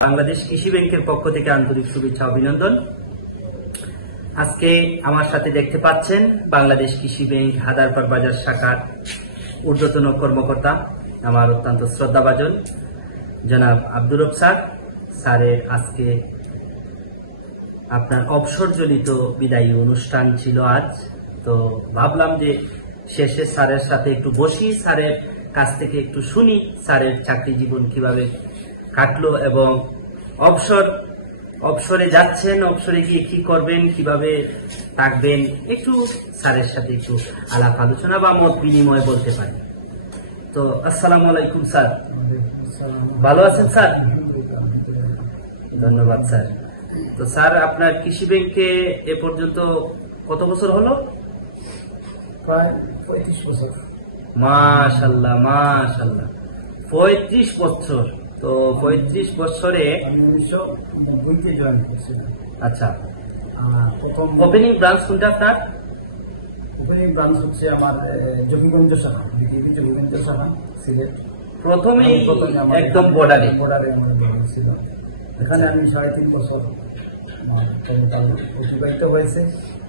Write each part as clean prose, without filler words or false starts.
বাংলাদেশ কৃষি ব্যাংকের পক্ষ থেকে আন্তরিক শুভেচ্ছা অভিনন্দন। আজকে আমার সাথে দেখতে পাচ্ছেন বাংলাদেশ কৃষি ব্যাংক হাদারপাড় বাজার শাখার ঊর্ধ্বতন কর্মকর্তা, আমার অত্যন্ত শ্রদ্ধাভাজন জনাব আব্দুর রব স্যারের আজকে আপনার অবসরজনিত বিদায়ী অনুষ্ঠান ছিল আজ। তো ভাবলাম যে শেষে স্যারের সাথে একটু বসি, স্যারের কাছ থেকে একটু শুনি স্যারের চাকরি জীবন কিভাবে কাটলো এবং অবসরে যাচ্ছেন, অবসরে গিয়ে কি করবেন, কিভাবে থাকবেন, একটু স্যারের সাথে একটু আলাপ আলোচনা বা মত বিনিময় বলতে পারি। তো আসসালামু আলাইকুম স্যার, ভালো আছেন স্যার? ধন্যবাদ স্যার। তো স্যার, আপনার কৃষি ব্যাংকে এ পর্যন্ত কত বছর হলো? প্রায় 35 বছর। মাশাআল্লাহ মাশাআল্লাহ, 35 বছর। তো 35 বছরে আমি 1990-তে জয়েন করেছিলাম। আচ্ছা, প্রথম ওপেনিং ব্রাঞ্চ কোনটা আপনার? ওপেনিং ব্রাঞ্চ হচ্ছে আমার জকিগঞ্জ শাখা, বিটিভি জকিগঞ্জ শাখা, সিলেট। প্রথমেই একদম বর্ডারে আমার ব্রাঞ্চ ছিল। এখানে আমি 3.5 বছর অতিবাহিত হয়েছে।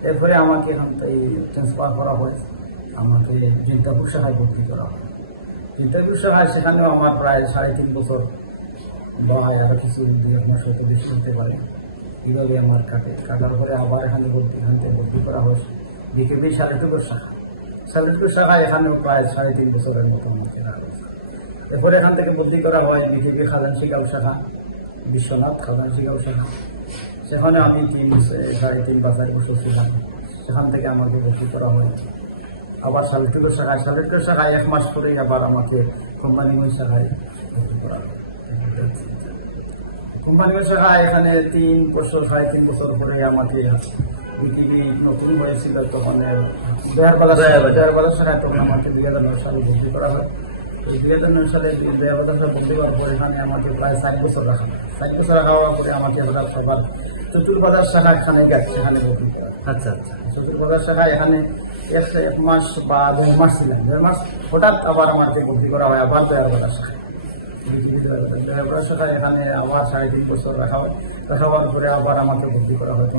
এরপরে আমাকে এখান থেকে ট্রান্সফার করা হয়, আমাকে জিন্তাপুর শাখায় ভর্তি করা হয়। জিন্তাপুর শাখায় সেখানেও আমার প্রায় 3.5 বছর বা আরো কিছু 2-1 মাস হতে বেশি হতে পারে। এইভাবে আমার কাটার পরে আবার এখানে ভর্তি করা হয় বিকেবি সালেটুকুর শাখা। সালেটুকুর শাখায় এখানেও প্রায় 3.5 বছরের মতো এরপরে এখান থেকে ভর্তি করা হয় বিকেবি খাজানশিগাঁও শাখা, বিশ্বনাথ খাজানশিগাঁও শাখা। সেখানে আমি 3.5 বা 4 বছর ছিলাম। সেখান থেকে আমাকে ভর্তি করা হয় আবার সালেটুকুর শাখায়। সালেটুকুর শাখায় 1 মাস পরেই আবার আমাকে কোম্পানিগঞ্জ শাখায় ভর্তি করা হয়। কোম্পানিগঞ্জ শাখায় এখানে 3 বছর 3.5 বছর পরে আমাকে বিটিভি নতুন হয়েছিল, তখন দেয়ারবাজার শাখায় তখন আমাকে 2009 সালে ভর্তি করা হয়। 2009 সালে দেয়ারবাজার শাখায় ভর্তি হওয়ার পর এখানে আমাকে প্রায় 4 বছর রাখা হয়। 4 বছর রাখা হওয়ার পরে আমাকে সবার চতুর্বাজার শাখা সেখানে ভর্তি করা। আচ্ছা আচ্ছা, চতুর্বাজার শাখায় এখানে 1 মাস বা 2 মাস ছিলাম। 2 মাস হঠাৎ আবার আমাকে ভর্তি করা হয় আবার দেয়ারবাজার শাখায়। দেয়ারবাজার শাখায় এখানে আবার 3.5 বছর রাখা হওয়ার পরে আবার আমাকে ভর্তি করা হয়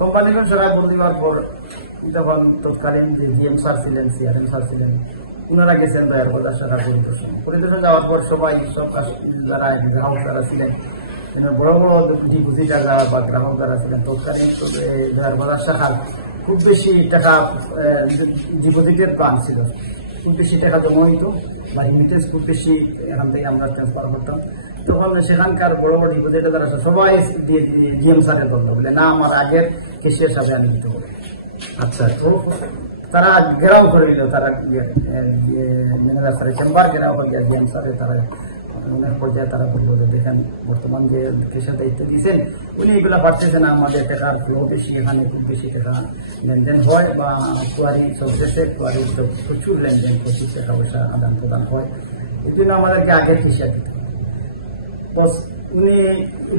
কোম্পানিগঞ্জ শাখায়। ভর্তি হওয়ার পর তখন তৎকালীন যে জিএম স্যার ছিলেন, সিআরএম স্যার ছিলেন, ওনারা গেছেন দেয়ারবাজার শাখা পরিদর্শন যাওয়ার পর সব যারা গ্রাহক যারা ছিলেন, বড় বড় ডিপোজিটার বা গ্রাহক যারা ছিলেন, তৎকালীন দেয়ারবাজার শাখার খুব বেশি টাকা ডিপোজিটের প্ল্যান ছিল, খুব বেশি টাকা জমা হইত বা ইমিটেন্স খুব বেশি এখান থেকে আমরা ট্রান্সফার করতাম। তখন সেখানকার বড় বড় ডিপোজিটার যারা সবাই জিএম স্যারের বললো বলে না, আমার আগের কেসিয়ার সাথে আমি দিতে পারি। আচ্ছা, তো তারা ঘেরাও করে দিল, তারা ম্যানেজার স্যারের চেম্বার ঘেরাও করে দেয় জিএম স্যারের। তারা পর্যায়ে তারা বললো যে দেখেন, বর্তমান যে কেসের দায়িত্ব দিয়েছেন উনি এগুলো পারতেছেন না, আমাদের টাকার ফ্লো বেশি, এখানে খুব বেশি টাকা লেনদেন হয় বা কোয়ারি সবশেষে কোয়ারির তো প্রচুর লেনদেন, প্রচুর টাকা পয়সা আদান প্রদান হয়, এই জন্য আমাদেরকে আগের কেসিয়া দিতে হবে। উনি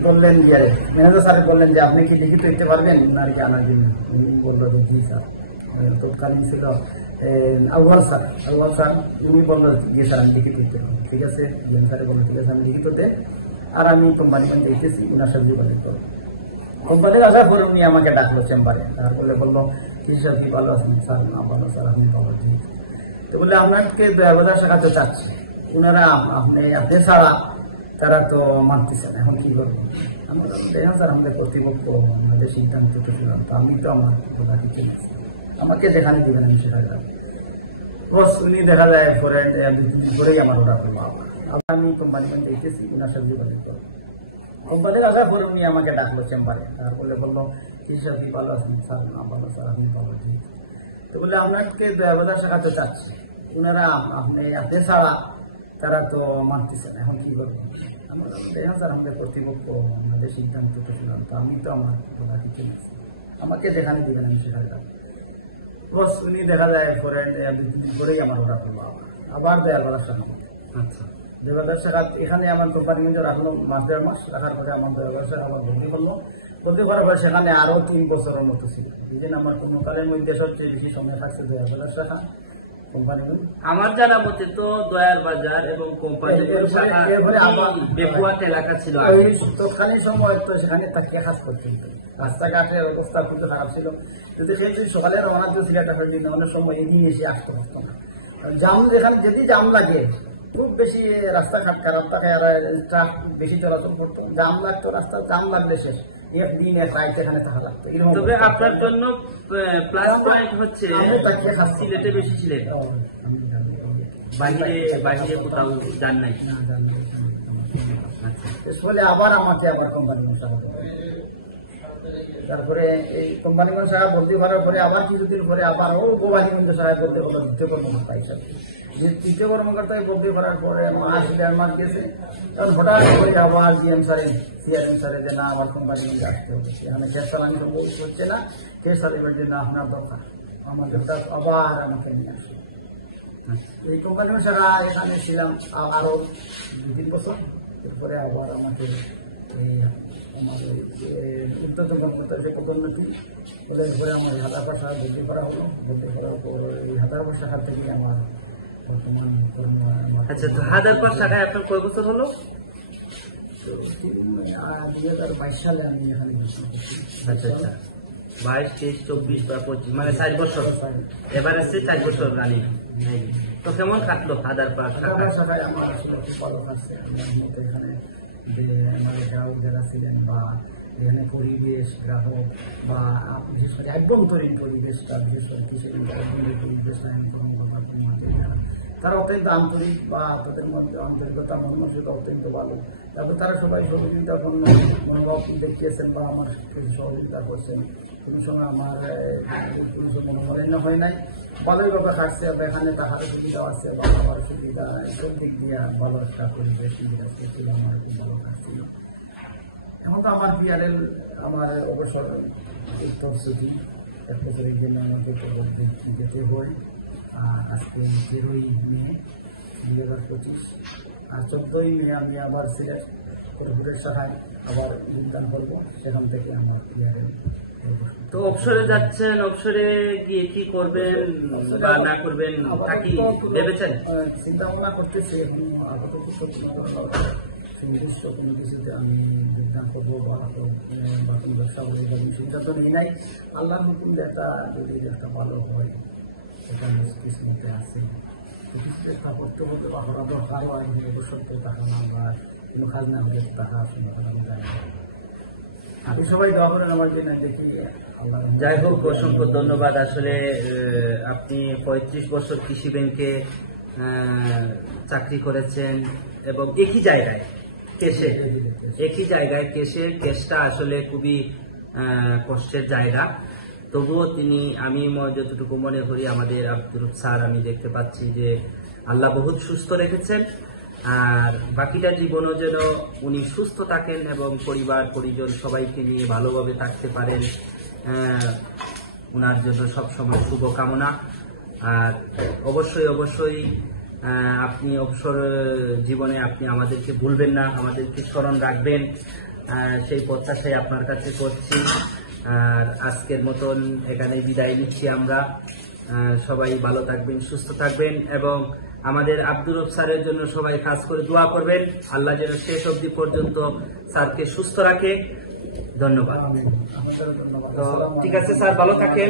বললেন যে ম্যানেজার স্যার বললেন যে আপনি কি লিখিত দিতে পারবেন ওনারকে আনার জন্য? উনি বললো যে জি স্যার। তৎকালীন ছিল আউয়াল স্যার, উনি বললো জি স্যার আমি লিখিত দিতে পারবো। ঠিক আছে, জিএম স্যারে বললো ঠিক আছে আমি লিখিত দে, আর আমি কোম্পানিগঞ্জ এসেছি ওনার সাথে যোগাযোগ করবো। কোম্পানির আসার পরে উনি আমাকে ডাকলো চেম্বারে, তারপরে বললো কি স্যার কি ভালো আছেন? স্যার না ভালো স্যার, আপনি ভালো? ঠিক। তো বললে আপনাকে দেয়ারবাজার শাখাতে চাচ্ছে, ওনারা আপনি ছাড়া তারা তো মানতেছে না, এখন কি করবো? আমি দেখেন স্যার, আমাদের কর্তৃপক্ষ আমাদের সিদ্ধান্ত তো ছিল, তো আমি তো আমার কথা ঠিক আছে, আমাকে যেখানে দিবেন আমি সেটা যাবো। বস উনি দেখা যায় পরে 2 দিন পরেই আমার অর্ডার করবো আবার আমি কোম্পানিগঞ্জ এসেছি ওনার সাথে যোগাযোগ করবো। কোম্পানির আসার পরে উনি আমাকে ডাকলো চেম্বারে, তারপরে বললো কি স্যার কি ভালো আছেন? স্যার না ভালো স্যার, আপনি ভালো? ঠিক। তো বললে আপনাকে দেয়ারবাজার শাখাতে চাচ্ছে, ওনারা আপনি ছাড়া তারা তো মানতেছে না, এখন কি করবো? আমরা দেখেন স্যার, আমাদের কর্তৃপক্ষ আমাদের সিদ্ধান্ত তো ছিল, তো আমি তো আমার কথা ঠিক আছে, আমাকে যেখানে দিবেন আমি সেখানে যাবো। বস উনি দেখা যায় পরে 2 দিন পরেই আমার অর্ডার করবো আবার দেয়ারবাজার শাখা। আচ্ছা, দেয়ারবাজার শাখা এখানে আমার কোম্পানিগঞ্জ রাখলো 1.5 মাস। রাখার পরে আমার দেয়ারবাজার শাখা আবার ভর্তি করলো। ভর্তি করার পরে সেখানে আরো 3 বছরের মতো ছিল। এই জন্য আমার কোনো কালের মধ্যে সবচেয়ে বেশি সময় থাকছে দেয়ারবাজার শাখা। কোম্পানিগুলো। আমার জানা মতে তো দয়ার বাজার এবং কোম্পানি এরপরে আবার বেকুয়াট এলাকা ছিল আগে। ওই তৎকালীন সময় তো সেখানে তাকে কাজ করতে হতো, রাস্তাঘাটের অবস্থা খুব খারাপ ছিল। যদি সেই সকালে রওনা দিয়েছিল একটা হয়ে দিন, অনেক সময় এদিন এসে আসতে পারতো না। জাম যেখানে যদি জাম লাগে, খুব বেশি রাস্তাঘাট খারাপ থাকে আর ট্রাক বেশি চলাচল করতো, জাম লাগতো, রাস্তা জাম লাগলে শেষ, একদিন এক রাইট এখানে থাকা লাগতো। তবে আপনার জন্য প্লাস পয়েন্ট হচ্ছে সিলেটে বেশি ছিলেন, বাইরে কোথাও যান নাই। ফলে আবার আমাকে আবার কোম্পানি তারপরে এই কোম্পানিগঞ্জ সাহেব বলতে পারার পরে আবার কিছুদিন পরে আবার ও গোবানীগঞ্জ সাহেব বলতে হলো দ্বিতীয় কর্মকর্তা হিসাবে। যে তৃতীয় কর্মকর্তাকে বদলি করার পরে মাস দেড় মাস গেছে, তখন হঠাৎ করে আবার জিএম স্যারে সিআরএম স্যারে যে না আমার কোম্পানিগঞ্জে আসতে হবে, এখানে কেস চালানি সম্ভব হচ্ছে না, কেস সার্টিফিকেট না আপনার দরকার, আমাদের হঠাৎ আবার আমাকে নিয়ে আসে। এই কোম্পানিগঞ্জ সারা এখানে ছিলাম আরো 2-3 বছর। এরপরে আবার আমাকে আমাদের উদ্যোতন কর্মকর্তা পদোন্নতি বলে এরপরে আমার হাদারপাড় শাখা বদলি করা হলো। বদলি করার পর এই হাদারপাড় শাখা থেকে আমার বর্তমান কর্ম। আচ্ছা, তো হাদারপাড় শাখায় আপনার কয় বছর হলো? 2022 সালে আমি এখানে ঘোষণা করছি। আচ্ছা আচ্ছা, 22, 23, 24 বা 25, মানে 4 বছর। এবার আসছে 4 বছর রানি। তো কেমন কাটলো হাদারপাড় শাখায়? আমার আসলে খুব ভালো কাটছে। আমার মতো এখানে যে আমার গ্রাহক যারা ছিলেন বা এখানে পরিবেশ গ্রাহক বা বিশেষ করে আভ্যন্তরীণ পরিবেশটা, বিশেষ করে কৃষি পরিবেশ তারা অত্যন্ত আন্তরিক বা তাদের মধ্যে আন্তরিকতা মনোমানসিকতা অত্যন্ত ভালো। তারপর তারা সবাই সহযোগিতা মনোভাব দেখিয়েছেন বা আমার সহযোগিতা করছেন। কোনো সময় আমার কোনো সময় মনোমালিন্য হয় নাই, ভালোইভাবে খাটছে। এখানে তাহার সুবিধা আছে বা খাবার সুবিধা, সব দিক দিয়ে ভালো একটা পরিবেশ ছিল, আমার খুব ভালো খাটছিল। এখন তো আমার পিআরএল আমার অবসর উত্তরসূচি 1 বছরের জন্য আমাকে যেতে হয়। আর আজকে 13ই মে 2025, আর 14ই মে আমি আবার সিলেট কর্পোরেট শাখায় আবার যোগদান করবো। সেখান থেকে আমার পিআরএল। তো অবসরে যাচ্ছেন, অবসরে গিয়ে কি করবেন বা না করবেন তা কি ভেবেছেন? চিন্তা ভাবনা করতেছি। এখন আপাতত নির্দিষ্ট কোনো কিছুতে আমি যোগদান করবো বা বাকি ব্যবসা বলে চিন্তা তো নেই নাই। আল্লাহর হুকুম একটা যদি একটা ভালো হয়, সেটা কিসমতে আছে, চেষ্টা করতে হতে বা করা দরকার হয়। অবসর তো টাকা না বা কোনো কাজ না হলে টাকা আসলে করা যায় না। আপনি সবাই দোয়া করেন আমার জন্য, দেখি আল্লাহ। যাই হোক, অসংখ্য ধন্যবাদ। আসলে আপনি 35 বছর কৃষি ব্যাংকে চাকরি করেছেন এবং একই জায়গায় কেসটা আসলে খুবই কষ্টের জায়গা। তবুও আমি যতটুকু মনে করি আমাদের আব্দুর স্যার, আমি দেখতে পাচ্ছি যে আল্লাহ বহুত সুস্থ রেখেছেন, আর বাকিটা জীবনও যেন উনি সুস্থ থাকেন এবং পরিবার পরিজন সবাইকে নিয়ে ভালোভাবে থাকতে পারেন, ওনার জন্য সবসময় শুভকামনা। আর অবশ্যই আপনি অবসর জীবনে আপনি আমাদেরকে ভুলবেন না, আমাদেরকে স্মরণ রাখবেন, সেই প্রত্যাশাই আপনার কাছে করছি। আর আজকের মতন এখানে বিদায় নিচ্ছি আমরা। সবাই ভালো থাকবেন, সুস্থ থাকবেন এবং আমাদের আব্দুর রব স্যারের জন্য সবাই কাজ করে দোয়া করবেন, আল্লাহ যেন শেষ অবধি পর্যন্ত স্যারকে সুস্থ রাখে। ধন্যবাদ। তো ঠিক আছে স্যার, ভালো থাকেন।